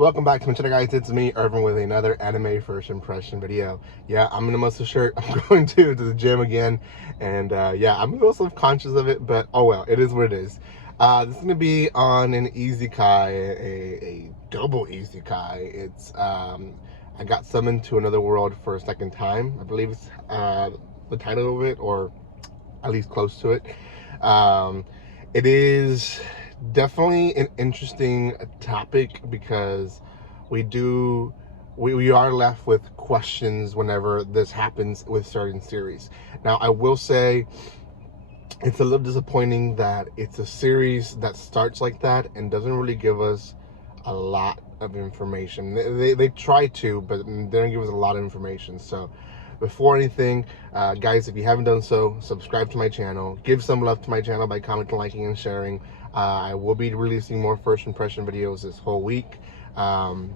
Welcome back to my channel, guys. It's me, Irvin, with another anime first impression video. Yeah, I'm in a muscle shirt. I'm going to the gym again, and yeah, I'm a little self-conscious of it, but oh well, it is what it is. This is gonna be on an isekai, a double isekai. It's I got summoned to another world for a second time. I believe it's the title of it, or at least close to it. It is definitely an interesting topic because we are left with questions whenever this happens with certain series. Now, I will say it's a little disappointing that it's a series that starts like that and doesn't really give us a lot of information. They try to, but they don't give us a lot of information. So before anything, guys, if you haven't done so, subscribe to my channel. Give some love to my channel by commenting, liking, and sharing. I will be releasing more first impression videos this whole week.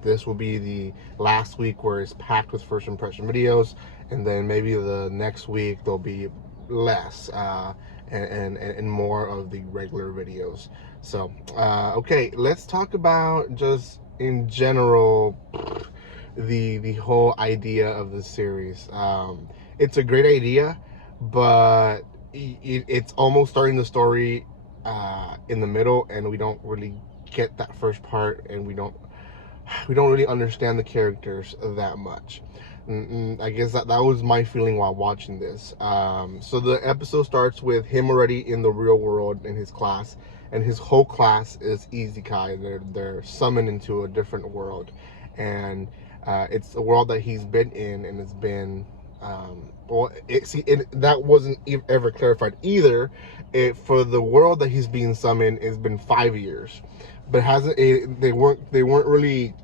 This will be the last week where it's packed with first impression videos, and then maybe the next week there'll be less and more of the regular videos. So okay, let's talk about just in general the whole idea of the series. It's a great idea, but it's almost starting the story in the middle, and we don't really get that first part, and we don't really understand the characters that much. I guess that was my feeling while watching this. So the episode starts with him already in the real world in his class, and his whole class is isekai. They're summoned into a different world, and it's a world that he's been in, and it's been that wasn't ever clarified either. For the world that he's being summoned, it's been 5 years, but they weren't really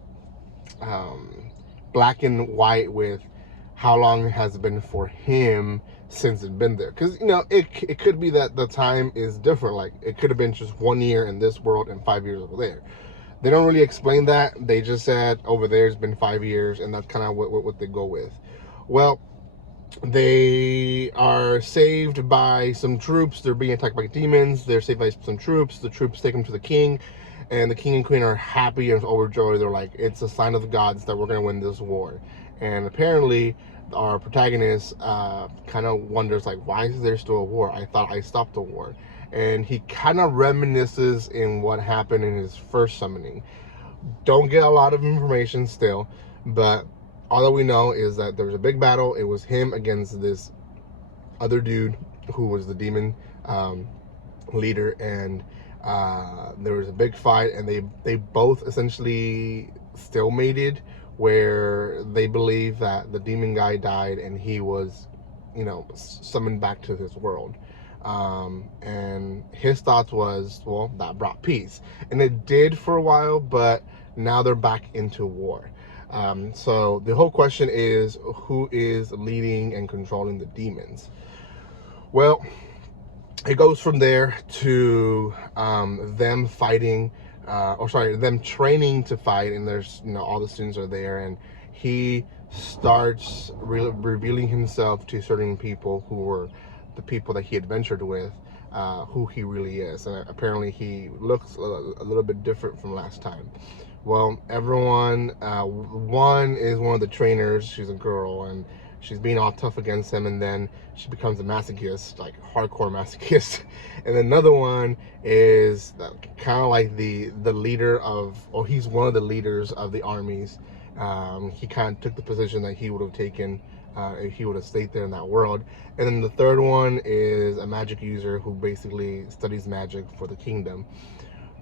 black and white with how long it has been for him since it's been there, because it could be that the time is different. Like, it could have been just 1 year in this world and 5 years over there. They don't really explain that. They just said over there's been 5 years, and that's kind of what they go with. Well, they are saved by some troops. They're being attacked by demons. They're saved by some troops. The troops take them to the king, and the king and queen are happy and overjoyed. They're like, it's a sign of the gods that we're going to win this war. And apparently our protagonist kind of wonders, like, why is there still a war? I thought I stopped the war. And he kind of reminisces in what happened in his first summoning. Don't get a lot of information still, but all that we know is that there was a big battle. It was him against this other dude who was the demon leader, and there was a big fight, and they both essentially stalemated, where they believe that the demon guy died and he was, summoned back to his world. And his thoughts was, well, that brought peace, and it did for a while, but now they're back into war. So the whole question is, who is leading and controlling the demons? Well, it goes from there to them fighting, them training to fight, and there's, all the students are there, and he starts revealing himself to certain people who were the people that he adventured with, who he really is. And apparently he looks a little bit different from last time. Well, everyone, one is one of the trainers. She's a girl, and she's being all tough against him, and then she becomes a masochist, like hardcore masochist. And then another one is kind of like the leader of, or he's one of the leaders of the armies. He kind of took the position that he would have taken if he would have stayed there in that world. And then the third one is a magic user who basically studies magic for the kingdom.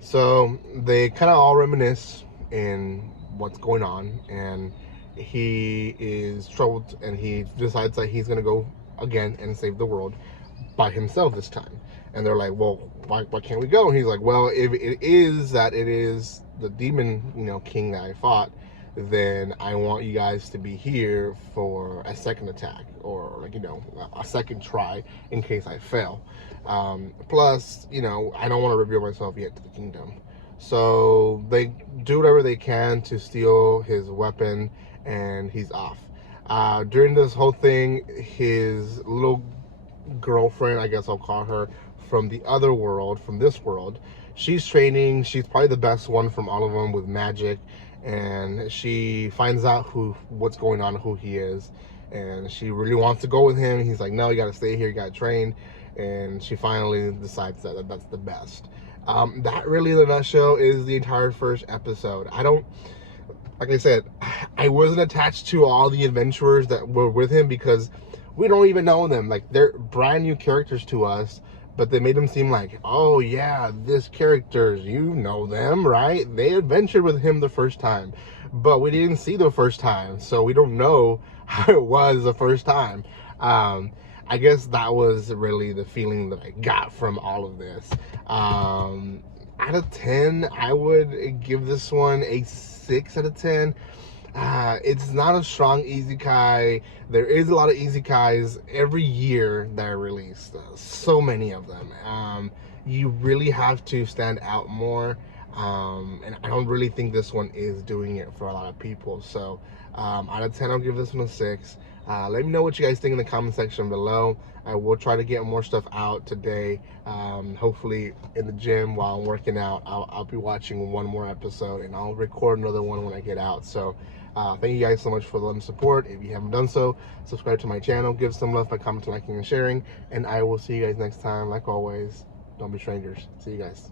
So they kind of all reminisce in what's going on, and he is troubled, and he decides that he's going to go again and save the world by himself this time. And they're like, well, why can't we go? And he's like, well, if it is the demon, king that I fought, then I want you guys to be here for a second attack, or a second try in case I fail. Plus, I don't want to reveal myself yet to the kingdom. So they do whatever they can to steal his weapon, and he's off. During this whole thing, his little girlfriend, I guess I'll call her, from the other world, from this world, she's training. She's probably the best one from all of them with magic, and she finds out what's going on, who he is, and she really wants to go with him. He's like, no, you got to stay here, you got to train, and she finally decides that that's the best. That really, in a nutshell, is the entire first episode. Like I said, I wasn't attached to all the adventurers that were with him because we don't even know them. Like, they're brand new characters to us, but they made them seem like, oh yeah, this characters, you know them, right? They adventured with him the first time, but we didn't see the first time, so we don't know how it was the first time. I guess that was really the feeling that I got from all of this. Out of 10, I would give this one a 6 out of 10. It's not a strong isekai. There is a lot of isekais every year that are released. So many of them. You really have to stand out more. And I don't really think this one is doing it for a lot of people. So out of 10, I'll give this one a 6. Let me know what you guys think in the comment section below. I will try to get more stuff out today. Hopefully in the gym while I'm working out, I'll be watching one more episode, and I'll record another one when I get out. So thank you guys so much for the love and support. If you haven't done so, subscribe to my channel, give some love by commenting, liking, and sharing, and I will see you guys next time. Like always, don't be strangers. See you guys.